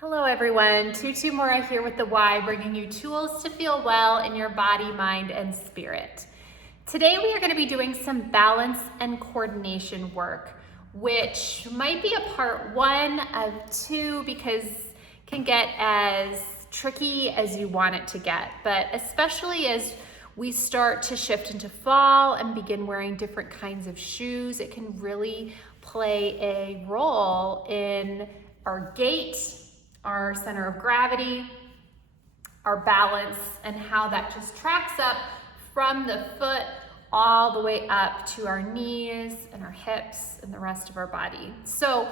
Hello everyone, Tutu Mora here with the Y, bringing you tools to feel well in your body, mind, and spirit. Today we are going to be doing some balance and coordination work, which might be a part one of two because it can get as tricky as you want it to get, but especially as we start to shift into fall and begin wearing different kinds of shoes, it can really play a role in our gait, our center of gravity, our balance, and how that just tracks up from the foot all the way up to our knees and our hips and the rest of our body. So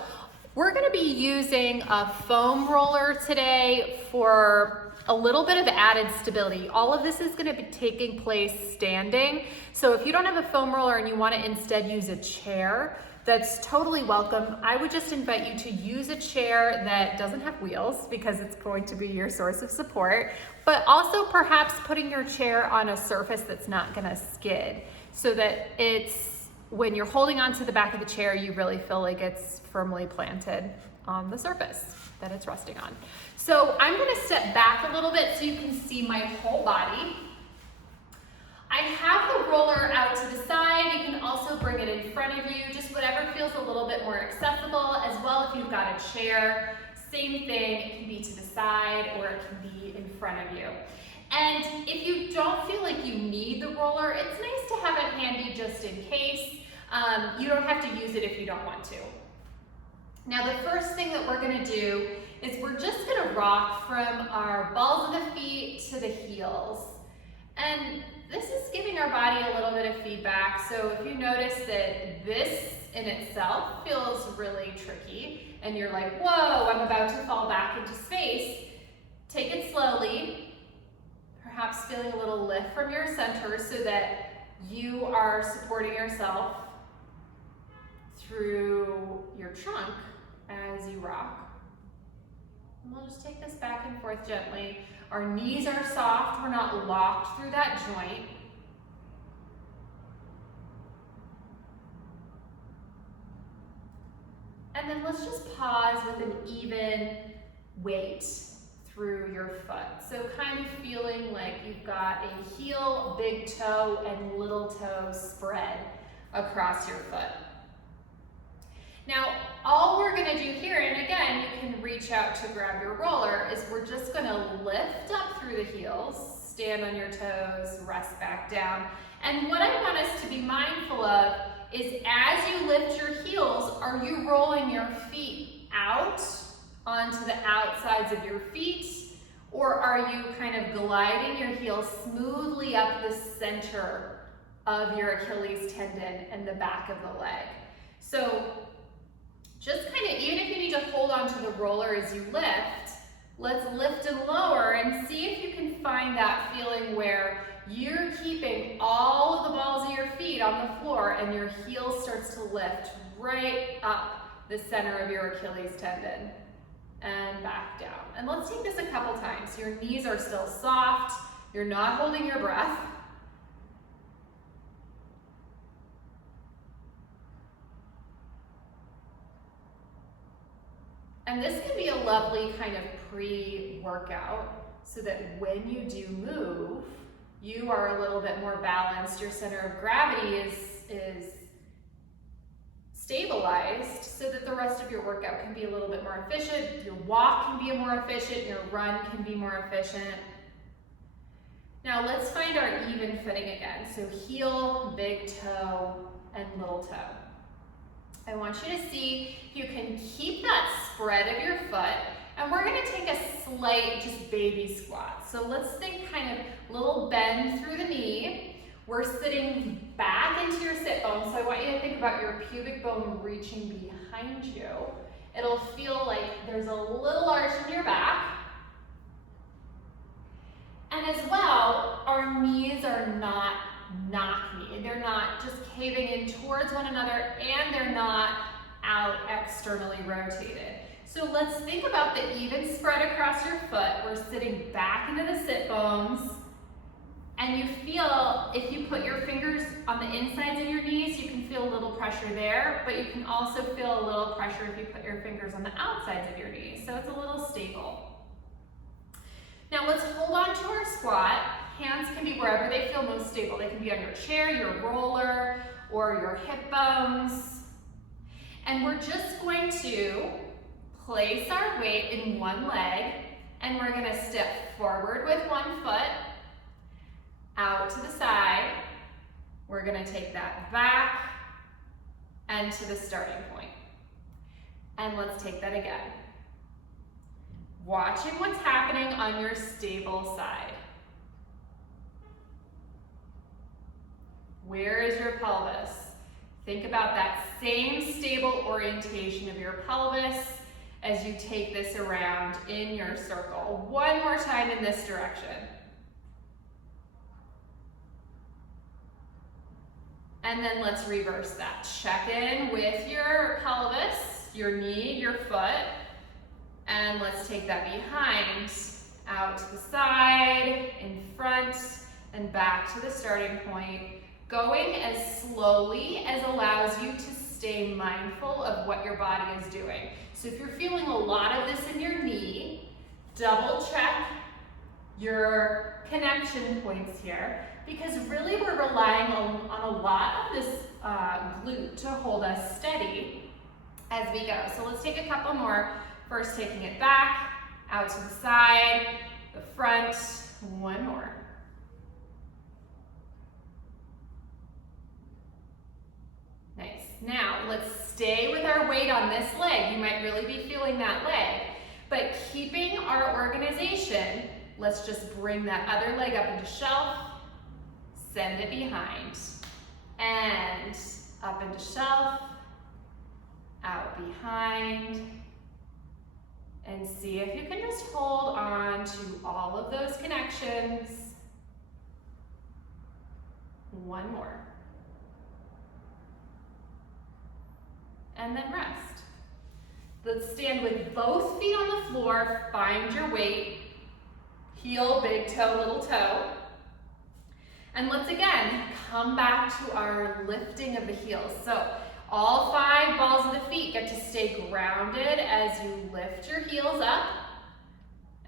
we're gonna be using a foam roller today for a little bit of added stability. All of this is gonna be taking place standing. So if you don't have a foam roller and you wanna instead use a chair, that's totally welcome. I would just invite you to use a chair that doesn't have wheels because it's going to be your source of support, but also perhaps putting your chair on a surface that's not gonna skid so that when you're holding onto the back of the chair, you really feel like it's firmly planted on the surface that it's resting on. So I'm gonna step back a little bit so you can see my whole body. I have the roller out to the side. You can also bring it in front of you, just whatever feels a little bit more accessible. As well, if you've got a chair, same thing, it can be to the side or it can be in front of you. And if you don't feel like you need the roller, it's nice to have it handy just in case. You don't have to use it if you don't want to. Now the first thing that we're gonna do is we're just gonna rock from our balls of the feet to the heels. And this is giving our body a little bit of feedback. So if you notice that this in itself feels really tricky and you're like, whoa, I'm about to fall back into space, take it slowly, perhaps feeling a little lift from your center so that you are supporting yourself through your trunk as you rock. And we'll just take this back and forth gently. Our knees are soft, we're not locked through that joint. And then let's just pause with an even weight through your foot. So kind of feeling like you've got a heel, big toe, and little toe spread across your foot. Now, all we're gonna do here, and again, you can reach out to grab your roller, is we're just gonna lift up through the heels, stand on your toes, rest back down. And what I want us to be mindful of is as you lift your heels, are you rolling your feet out onto the outsides of your feet, or are you kind of gliding your heels smoothly up the center of your Achilles tendon and the back of the leg? So just kind of, even if you need to hold onto the roller as you lift, let's lift and lower and see if you can find that feeling where you're keeping all of the balls of your feet on the floor and your heel starts to lift right up the center of your Achilles tendon and back down. And let's take this a couple times. Your knees are still soft. You're not holding your breath. And this can be a lovely kind of pre-workout so that when you do move, you are a little bit more balanced. Your center of gravity is stabilized so that the rest of your workout can be a little bit more efficient. Your walk can be more efficient. Your run can be more efficient. Now let's find our even footing again. So heel, big toe, and little toe. I want you to see if you can keep that spread of your foot, and we're gonna take a slight, just baby squat. So let's think kind of little bend through the knee. We're sitting back into your sit bone, so I want you to think about your pubic bone reaching behind you. It'll feel like there's a little arch in your back. And as well, our knees are not knock-knee. They're not just caving in towards one another, and they're not out externally rotated. So let's think about the even spread across your foot. We're sitting back into the sit bones. And you feel, if you put your fingers on the insides of your knees, you can feel a little pressure there, but you can also feel a little pressure if you put your fingers on the outsides of your knees, so it's a little stable. Now let's hold on to our squat. Hands can be wherever they feel most stable. They can be on your chair, your roller, or your hip bones. And we're just going to place our weight in one leg, and we're gonna step forward with one foot, out to the side. We're gonna take that back and to the starting point. And let's take that again. Watching what's happening on your stable side. Where is your pelvis? Think about that same stable orientation of your pelvis as you take this around in your circle. One more time in this direction. And then let's reverse that. Check in with your pelvis, your knee, your foot, and let's take that behind, out to the side, in front, and back to the starting point, going as slowly as allows you to stay mindful of what your body is doing. So if you're feeling a lot of this in your knee, double check your connection points here, because really we're relying on a lot of this glute to hold us steady as we go. So let's take a couple more. First, taking it back, out to the side, the front, one more. Nice. Now, let's stay with our weight on this leg. You might really be feeling that leg, but keeping our organization, let's just bring that other leg up into shelf, send it behind, and up into shelf, out behind, and see if you can just hold on to all of those connections. One more. And then rest. Let's stand with both feet on the floor, find your weight, heel, big toe, little toe. And let's again come back to our lifting of the heels. So all 5 balls of the feet get to stay grounded as you lift your heels up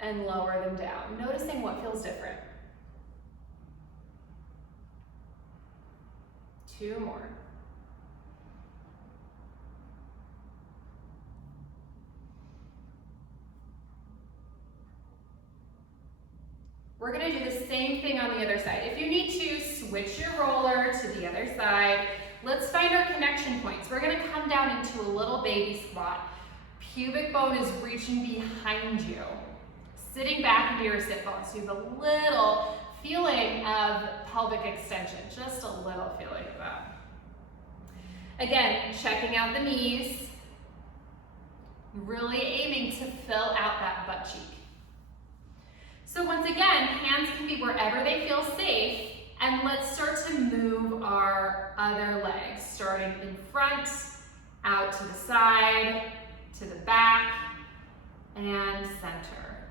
and lower them down, noticing what feels different. 2 more. We're gonna do the same thing on the other side. If you need to, switch your roller to the other side. Let's find our connection points. We're gonna come down into a little baby squat. Pubic bone is reaching behind you. Sitting back into your sit bone. So you have a little feeling of pelvic extension, just a little feeling of that. Again, checking out the knees, really aiming to fill out that butt cheek. So once again, hands can be wherever they feel safe, and let's start to move our other legs, starting in front, out to the side, to the back, and center.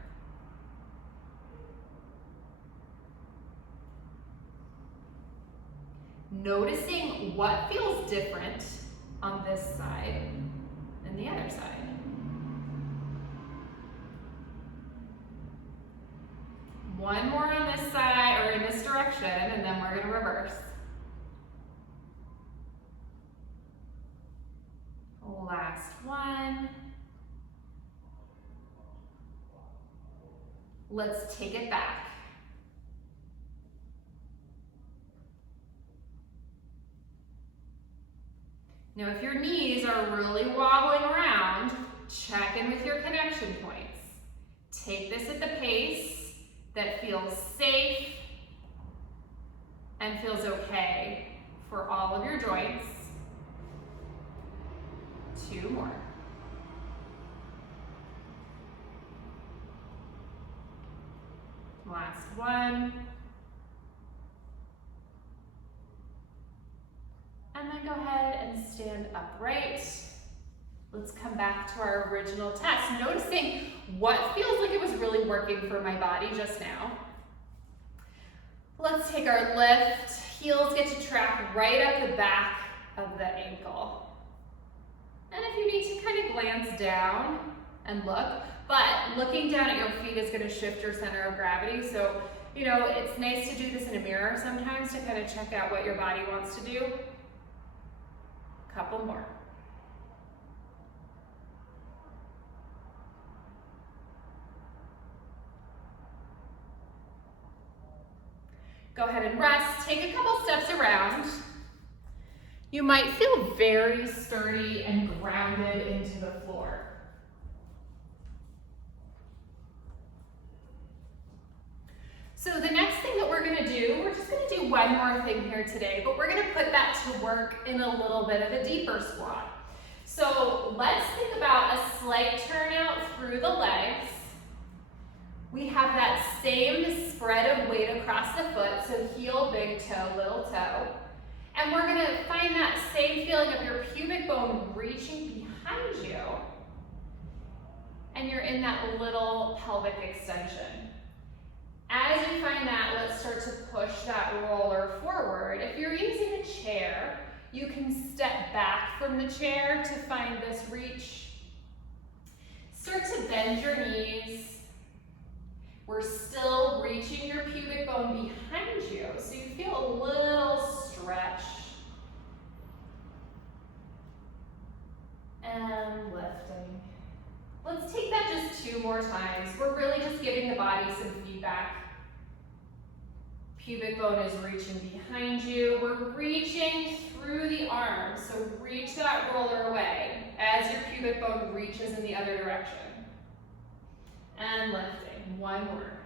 Noticing what feels different on this side and the other side. One more on this side, or in this direction, and then we're gonna reverse. Last one. Let's take it back. Now, if your knees are really wobbling around, check in with your connection points. Take this at the pace that feels safe and feels okay for all of your joints. 2 more. Last one. And then go ahead and stand upright. Let's come back to our original test, noticing what feels like it was really working for my body just now. Let's take our lift. Heels get to track right up the back of the ankle. And if you need to kind of glance down and look, but looking down at your feet is going to shift your center of gravity. So, you know, it's nice to do this in a mirror sometimes to kind of check out what your body wants to do. Couple more. Go ahead and rest. Take a couple steps around. You might feel very sturdy and grounded into the floor. So the next thing that we're gonna do, we're just gonna do one more thing here today, but we're gonna put that to work in a little bit of a deeper squat. So let's think about a slight turn out through the legs. We have that same spread of weight across the foot, so heel, big toe, little toe. And we're gonna find that same feeling of your pubic bone reaching behind you, and you're in that little pelvic extension. As you find that, let's start to push that roller forward. If you're using a chair, you can step back from the chair to find this reach. Start to bend your knees. We're still reaching your pubic bone behind you, so you feel a little stretch. And lifting. Let's take that just 2 more times. We're really just giving the body some feedback. Pubic bone is reaching behind you. We're reaching through the arms, so reach that roller away as your pubic bone reaches in the other direction. And lifting. 1 more.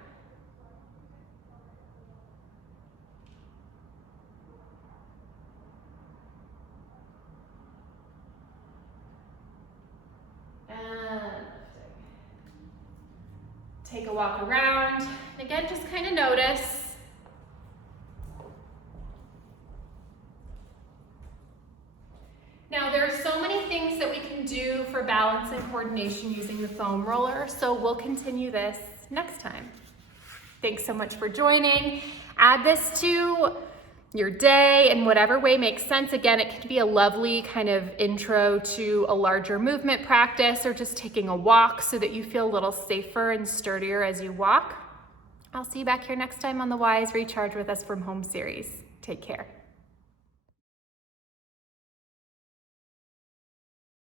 And lifting. Take a walk around. Again, just kind of notice. Now, there are so many things that we can do for balance and coordination using the foam roller, so we'll continue this next time. Thanks so much for joining. Add this to your day in whatever way makes sense. Again, it can be a lovely kind of intro to a larger movement practice or just taking a walk so that you feel a little safer and sturdier as you walk. I'll see you back here next time on the Wise Recharge with Us from Home series. Take care.